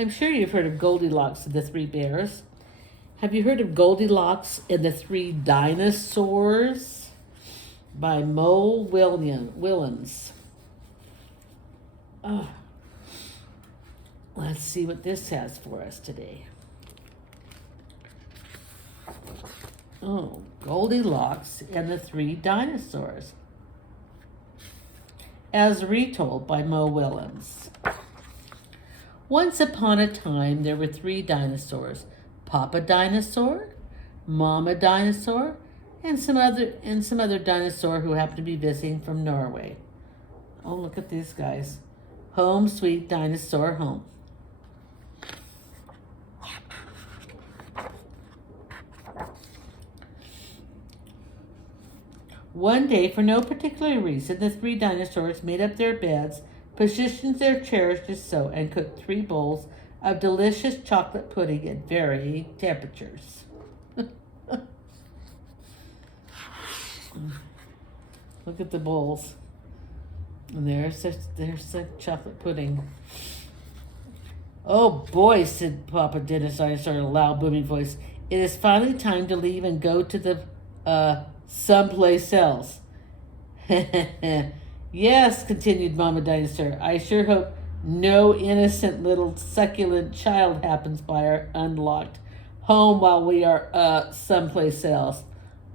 I'm sure you've heard of Goldilocks and the Three Bears. Have you heard of Goldilocks and the Three Dinosaurs? By Willems. Oh, let's see what this has for us today. Oh, Goldilocks and the Three Dinosaurs. As retold by Mo Willems. Once upon a time, there were three dinosaurs: Papa Dinosaur, Mama Dinosaur, and some other dinosaur who happened to be visiting from Norway. Oh, look at these guys. Home sweet dinosaur home. One day, for no particular reason, the three dinosaurs made up their beds, positioned their chairs just so, and cooked 3 bowls of delicious chocolate pudding at varying temperatures. Look at the bowls. And there's the chocolate pudding. Oh boy, said Papa Dinosaur in a loud, booming voice. It is finally time to leave and go to the, someplace else. Yes, continued Mama Dinosaur. I sure hope no innocent little succulent child happens by our unlocked home while we are, someplace else.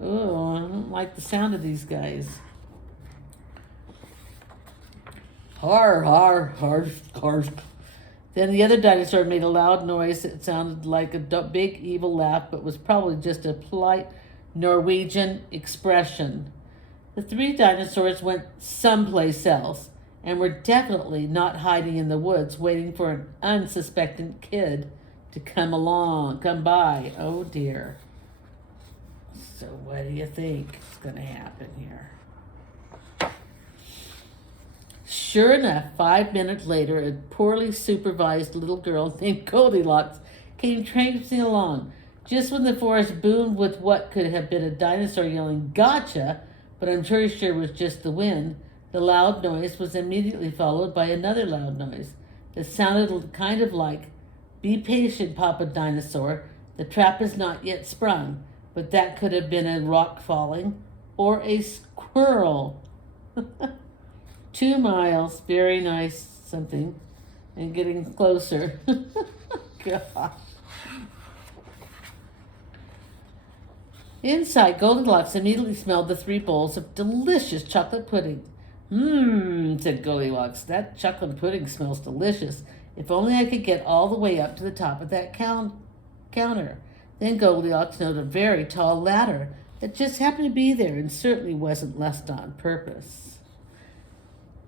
Oh, I don't like the sound of these guys. Har, har, har, har. Then the other dinosaur made a loud noise that sounded like a big evil laugh, but was probably just a polite Norwegian expression. The 3 dinosaurs went someplace else and were definitely not hiding in the woods waiting for an unsuspecting kid to come by. Oh dear. So what do you think is going to happen here? Sure enough, 5 minutes later, a poorly supervised little girl named Goldilocks came traipsing along. Just when the forest boomed with what could have been a dinosaur yelling, "Gotcha!" but I'm pretty sure it was just the wind, the loud noise was immediately followed by another loud noise that sounded kind of like, "Be patient, Papa Dinosaur. The trap is not yet sprung," but that could have been a rock falling or a squirrel. 2 miles, very nice something, and getting closer. God. Inside, Goldilocks immediately smelled the 3 bowls of delicious chocolate pudding. Said Goldilocks, that chocolate pudding smells delicious. If only I could get all the way up to the top of that counter. Then Goldilocks noted a very tall ladder that just happened to be there and certainly wasn't left on purpose.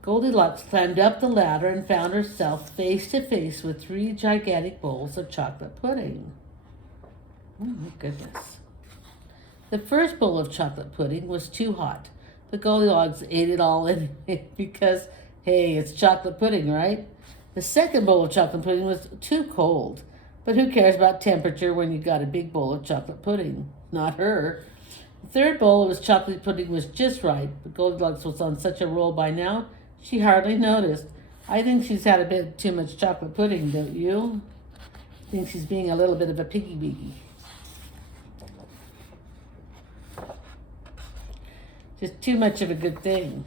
Goldilocks climbed up the ladder and found herself face to face with 3 gigantic bowls of chocolate pudding. Oh my goodness. The first bowl of chocolate pudding was too hot, but Goldilocks ate it all in because, hey, it's chocolate pudding, right? The second bowl of chocolate pudding was too cold, but who cares about temperature when you got a big bowl of chocolate pudding? Not her. The third bowl of chocolate pudding was just right, but Goldilocks was on such a roll by now, she hardly noticed. I think she's had a bit too much chocolate pudding, don't you? I think she's being a little bit of a piggy wiggy. Just too much of a good thing.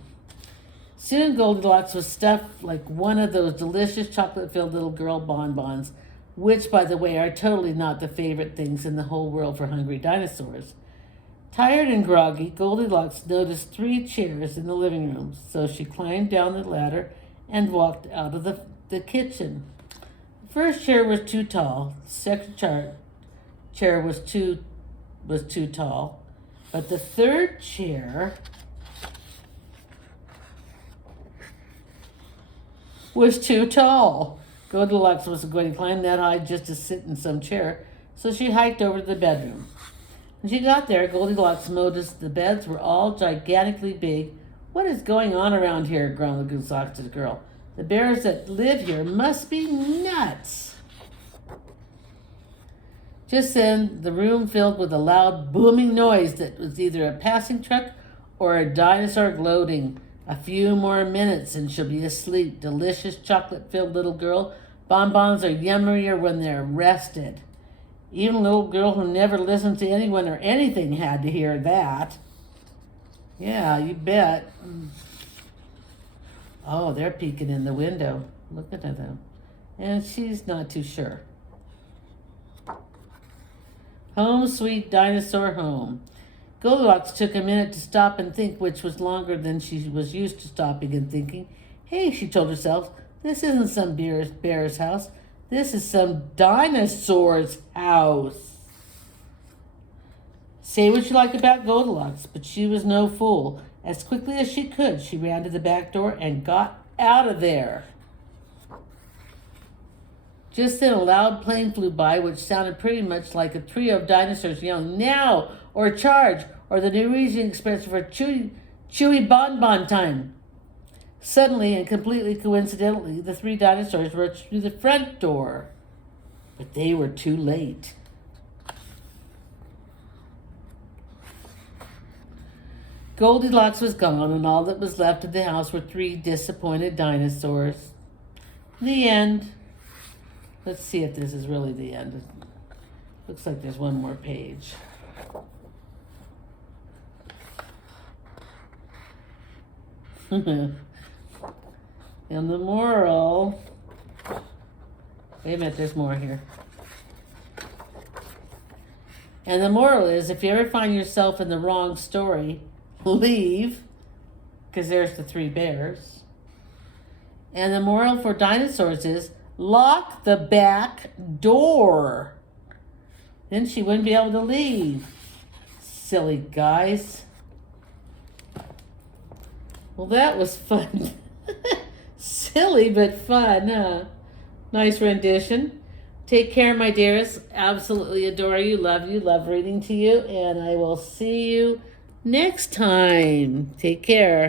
Soon Goldilocks was stuffed like one of those delicious chocolate-filled little girl bonbons, which, by the way, are totally not the favorite things in the whole world for hungry dinosaurs. Tired and groggy, Goldilocks noticed 3 chairs in the living room, so she climbed down the ladder and walked out of the kitchen. The first chair was too tall. The second chair was too tall. But the third chair was too tall. Goldilocks wasn't going to climb that high just to sit in some chair, so she hiked over to the bedroom. When she got there, Goldilocks noticed the beds were all gigantically big. "What is going on around here?" groaned the exhausted girl. "The bears that live here must be nuts." Just then, the room filled with a loud, booming noise that was either a passing truck or a dinosaur gloating. "A few more minutes and she'll be asleep, delicious chocolate-filled little girl. Bonbons are yummier when they're rested. Even a little girl who never listened to anyone or anything had to hear that. Yeah, you bet. Oh, they're peeking in the window. Look at them. And she's not too sure. Home, sweet dinosaur home. Goldilocks took a minute to stop and think, which was longer than she was used to stopping and thinking. Hey, she told herself, this isn't some bear's house. This is some dinosaur's house. Say what you like about Goldilocks, but she was no fool. As quickly as she could, she ran to the back door and got out of there. Just then a loud plane flew by, which sounded pretty much like a trio of dinosaurs yelling, now, or charge, or the Norwegian expression for chewy bonbon time. Suddenly and completely coincidentally, the three dinosaurs rushed through the front door. But they were too late. Goldilocks was gone, and all that was left of the house were three disappointed dinosaurs. The end. Let's see if this is really the end. Looks like there's one more page. And the moral... Wait a minute, there's more here. And the moral is, if you ever find yourself in the wrong story, leave, because there's the three bears. And the moral for dinosaurs is, lock the back door. Then she wouldn't be able to leave. Silly guys. Well, that was fun. Silly but fun, huh? Nice rendition. Take care, my dearest. Absolutely adore you, love reading to you, and I will see you next time. Take care.